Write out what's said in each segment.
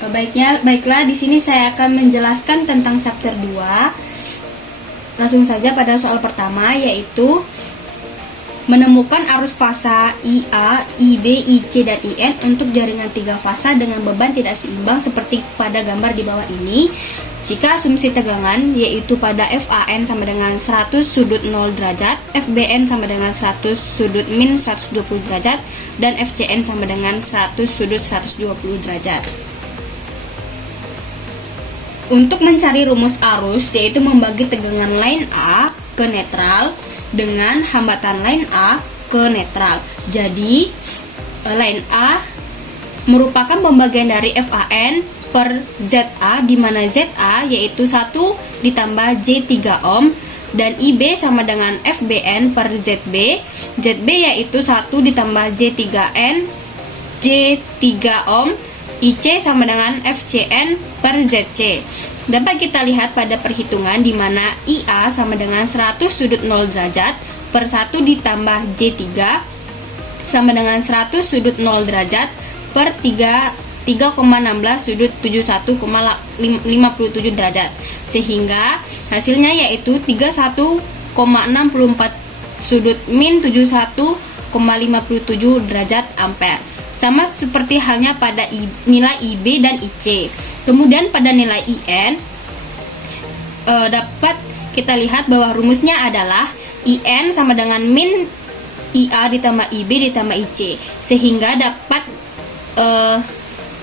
Baiklah, di sini saya akan menjelaskan tentang chapter 2. Langsung saja pada soal pertama, yaitu menemukan arus fasa IA, IB, IC, dan IN untuk jaringan 3 fasa dengan beban tidak seimbang seperti pada gambar di bawah ini. Jika asumsi tegangan yaitu pada FAN sama dengan 100 sudut 0 derajat, FBN sama dengan 100 sudut min 120 derajat, dan FCN sama dengan 100 sudut 120 derajat. Untuk mencari rumus arus, yaitu membagi tegangan line A ke netral dengan hambatan line A ke netral. Jadi, line A merupakan pembagian dari FAN per ZA, di mana ZA yaitu 1 ditambah J3 ohm, dan IB sama dengan FBN per ZB. ZB yaitu 1 ditambah J3N, J3 ohm, IC sama dengan FCN per ZC. Dapat kita lihat pada perhitungan di mana IA sama dengan 100 sudut 0 derajat per 1 ditambah J3 sama dengan 100 sudut 0 derajat per 3,16 sudut 71,57 derajat, sehingga hasilnya yaitu 31,64 sudut min 71,57 derajat ampere. Sama seperti halnya pada nilai IB dan IC. Kemudian pada nilai IN dapat kita lihat bahwa rumusnya adalah IN sama dengan min IA ditambah IB ditambah IC, sehingga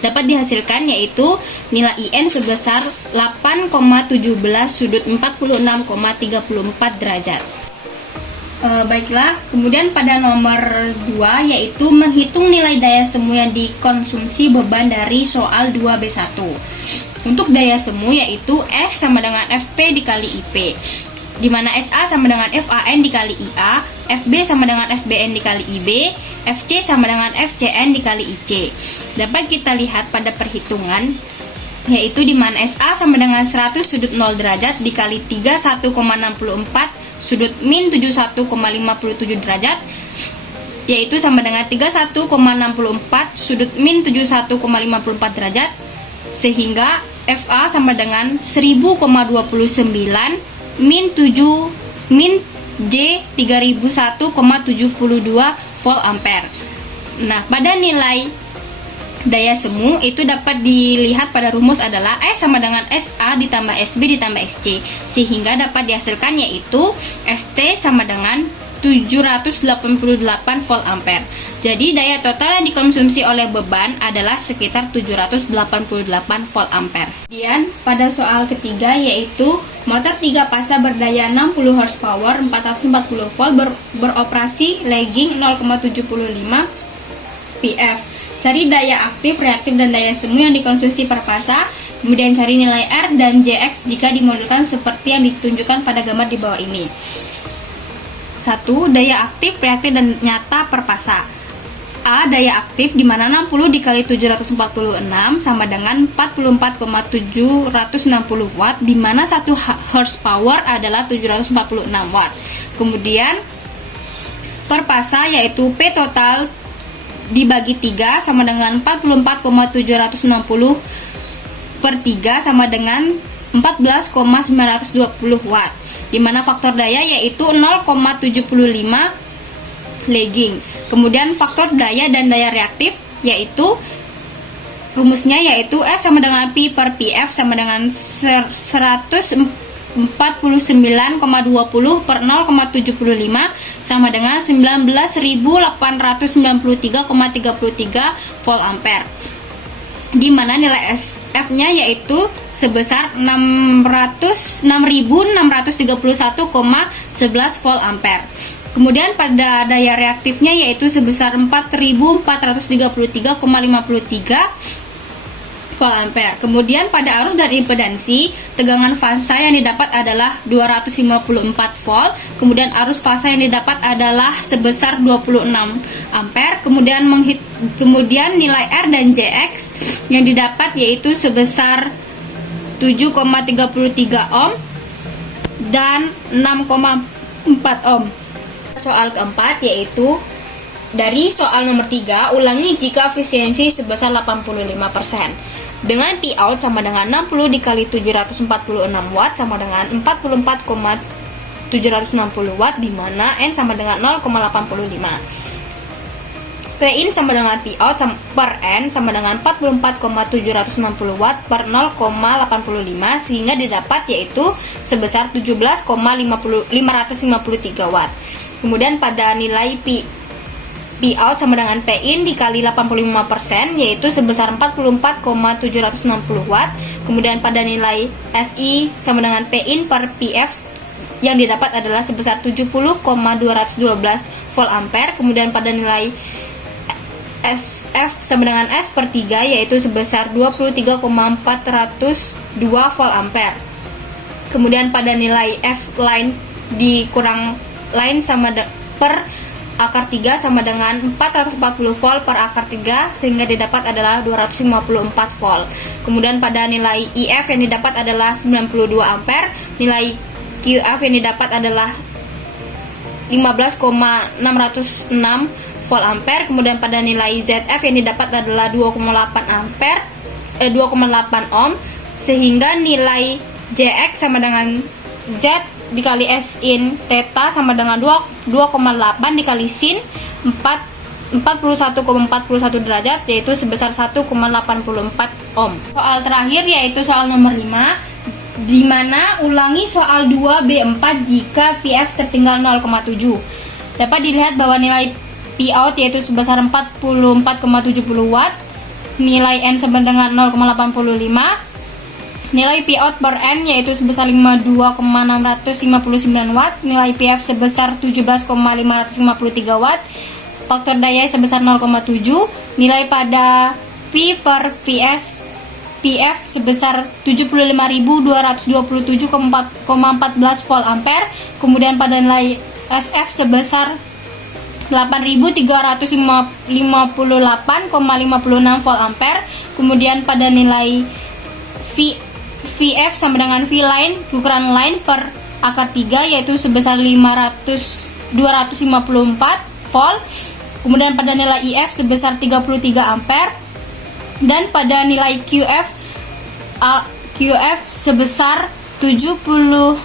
dapat dihasilkan yaitu nilai IN sebesar 8,17 sudut 46,34 derajat. Baiklah, kemudian pada nomor 2 yaitu menghitung nilai daya semu yang dikonsumsi beban dari soal 2B1. Untuk daya semu yaitu S sama dengan FP dikali IP, di mana SA sama dengan FAN dikali IA, FB sama dengan FBN dikali IB, FC sama dengan FCN dikali IC. Dapat kita lihat pada perhitungan yaitu di mana SA sama dengan 100 sudut 0 derajat dikali 31,64 sudut min 71,57 derajat, yaitu sama dengan 31,64 sudut min 71,54 derajat, sehingga FA sama dengan 1000,29 min J 3001,72 volt ampere. Nah, pada nilai daya semu itu dapat dilihat pada rumus adalah S sama dengan SA ditambah SB ditambah SC, sehingga dapat dihasilkan yaitu ST sama dengan 788 volt ampere. Jadi daya total yang dikonsumsi oleh beban adalah sekitar 788 volt ampere. Kemudian pada soal ketiga yaitu motor 3 pasa berdaya 60 horsepower 440 volt beroperasi lagging 0,75 PF. Cari daya aktif, reaktif, dan daya semu yang dikonsumsi per pasa. Kemudian cari nilai R dan JX jika dimodulkan seperti yang ditunjukkan pada gambar di bawah ini. 1. Daya aktif, reaktif, dan nyata per pasa. A. Daya aktif di mana 60 dikali 746 sama dengan 44,760 watt, di mana 1 horsepower adalah 746 watt. Kemudian per pasa yaitu P total dibagi 3 sama dengan 44,760 per 3 sama dengan 14,920 watt, di mana faktor daya yaitu 0,75 lagging. Kemudian faktor daya dan daya reaktif yaitu rumusnya yaitu S sama dengan P per PF sama dengan 149,20 per 0,75 sama dengan 19.893,33 volt ampere, di mana nilai SF-nya yaitu sebesar 6.631,11 volt ampere. Kemudian pada daya reaktifnya yaitu sebesar 4.433,53 volt ampere. Kemudian pada arus dan impedansi, tegangan fasa yang didapat adalah 254 volt. Kemudian arus fasa yang didapat adalah sebesar 26 ampere. Kemudian nilai R dan JX yang didapat yaitu sebesar 7,33 ohm dan 6,4 ohm. Soal keempat yaitu dari soal nomor 3, ulangi jika efisiensi sebesar 85%. dengan P out sama dengan 60 dikali 746 watt sama dengan 44,760 watt, di mana N sama dengan 0,85. P in sama dengan P out per N sama dengan 44,760 watt per 0,85, sehingga didapat yaitu sebesar 17,553 watt. Kemudian pada nilai P out sama dengan P in dikali 85%, yaitu sebesar 44,760 watt. Kemudian pada nilai SI sama dengan P in per PF yang didapat adalah sebesar 70,212 volt ampere. Kemudian pada nilai SF sama dengan S per 3, yaitu sebesar 23,402 volt ampere. Kemudian pada nilai F line dikurang line sama per akar 3 sama dengan 440 volt per akar 3, sehingga didapat adalah 254 volt. Kemudian pada nilai IF yang didapat adalah 92 ampere, nilai QF yang didapat adalah 15,606 volt ampere. Kemudian pada nilai ZF yang didapat adalah 2,8 ohm, sehingga nilai JX sama dengan Z dikali S in theta sama dengan 2,8 dikali sin 41,41 derajat, yaitu sebesar 1,84 ohm. Soal terakhir yaitu soal nomor 5, di mana ulangi soal 2B4 jika PF tertinggal 0,7. Dapat dilihat bahwa nilai P out yaitu sebesar 44,70 watt, nilai N sama dengan 0,85, nilai P out per N yaitu sebesar 52,659 watt, nilai PF sebesar 17,553 watt, faktor daya sebesar 0,7, nilai pada P per PF sebesar 75.227,14 volt ampere. Kemudian pada nilai SF sebesar 8.358,56 volt ampere. Kemudian pada nilai VF sama dengan V line ukuran line per akar 3, yaitu sebesar 254 volt. Kemudian pada nilai IF sebesar 33 ampere, dan pada nilai QF sebesar 73.000